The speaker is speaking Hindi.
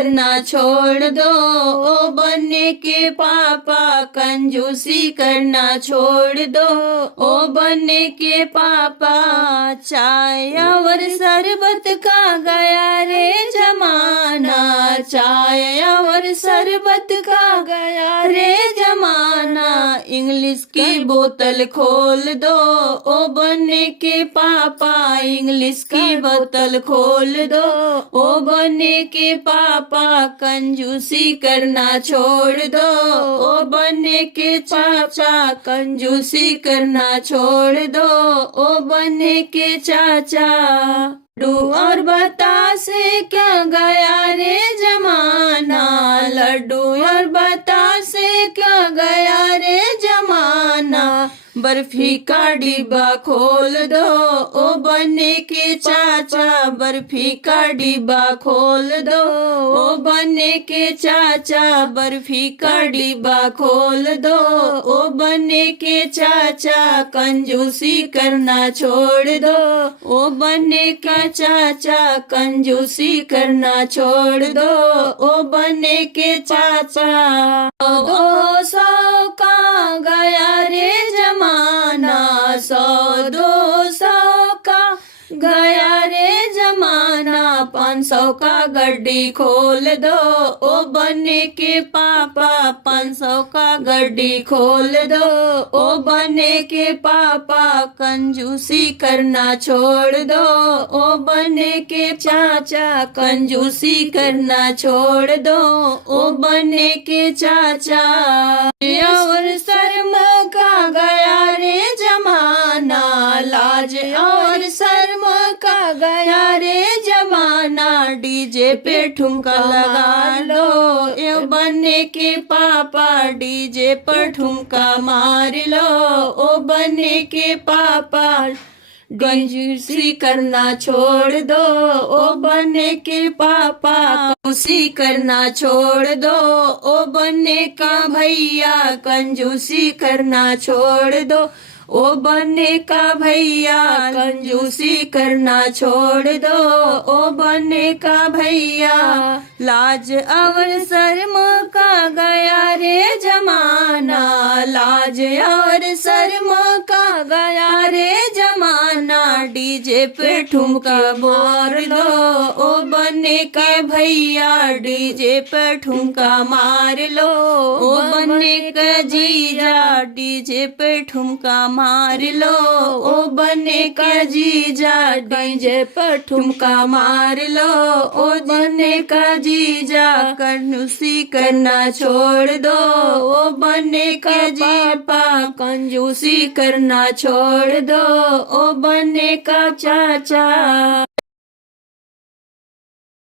करना छोड़ दो, ओ बनने के पापा कंजूसी करना छोड़ दो, ओ बनने के पापा। चाय और शरबत का गया रे जमाना, चाय और शरबत का गया रे जमाना। इंग्लिश की बोतल खोल दो, ओ बनने के पापा इंग्लिश की बोतल खोल दो, ओ बनने के पापा कंजूसी करना छोड़ दो, ओ बनने के चाचा कंजूसी करना छोड़ दो, ओ बनने के चाचा। लड्डू और बतासे क्या गया रे जमाना, लड्डू और बतासे क्या गया रे जमाना। बर्फी का डिब्बा खोल दो, ओ बनने के चाचा बर्फी का डिब्बा खोल दो, ओ बनने के चाचा बर्फी का डिब्बा खोल दो, ओ बनने के चाचा कंजूसी करना छोड़ दो, ओ बनने का चाचा कंजूसी करना छोड़ दो, ओ बनने के चाचा। 200 का गया रे जमाना, 100-200 का गया रे जमाना। 500 का गड्डी खोल दो, ओ बनने के पापा 500 का गड्डी खोल दो, ओ बनने के पापा कंजूसी करना छोड़ दो, ओ बनने के चाचा कंजूसी करना छोड़ दो, ओ बनने के चाचा। और शर्म का गया रे जमाना, लाज और शर्म का गया रे जमाना। डीजे पे ठुमका लगा लो, ये बनने के पापा डीजे पर ठुमका मार लो, ओ बनने के पापा कंजूसी करना छोड़ दो, ओ बनने के पापा कंजूसी करना छोड़ दो, ओ बनने का भैया कंजूसी करना छोड़ दो, ओ बनने का भैया कंजूसी करना छोड़ दो, ओ बनने का भैया। लाज और शर्म का गया रे जमाना, लाज और शर्म का गया रे जमाना। डीजे पे ठुमका मार लो, ओ बनने के भैया डीजे पे ठुमका मार लो, ओ बनने का जीजा डीजे पे ठुमका मार लो, ओ बनने का जीजा डीजे पर ठुमका मार लो, ओ बनने का जीजा कंजूसी करना छोड़ दो, ओ बनने का जीपा कंजूसी करना छोड़ दो, ओ बनने का चाचा।